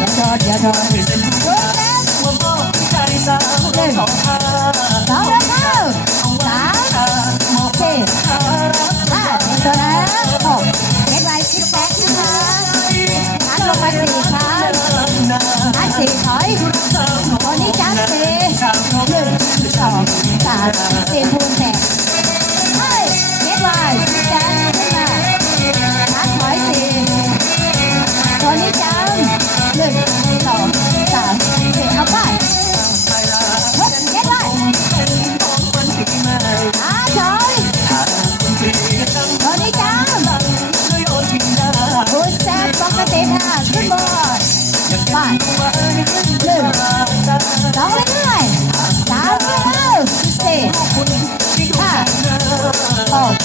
여덟 여덟 글쎄 누가 원본 기다리사 후에 더 Goodbye.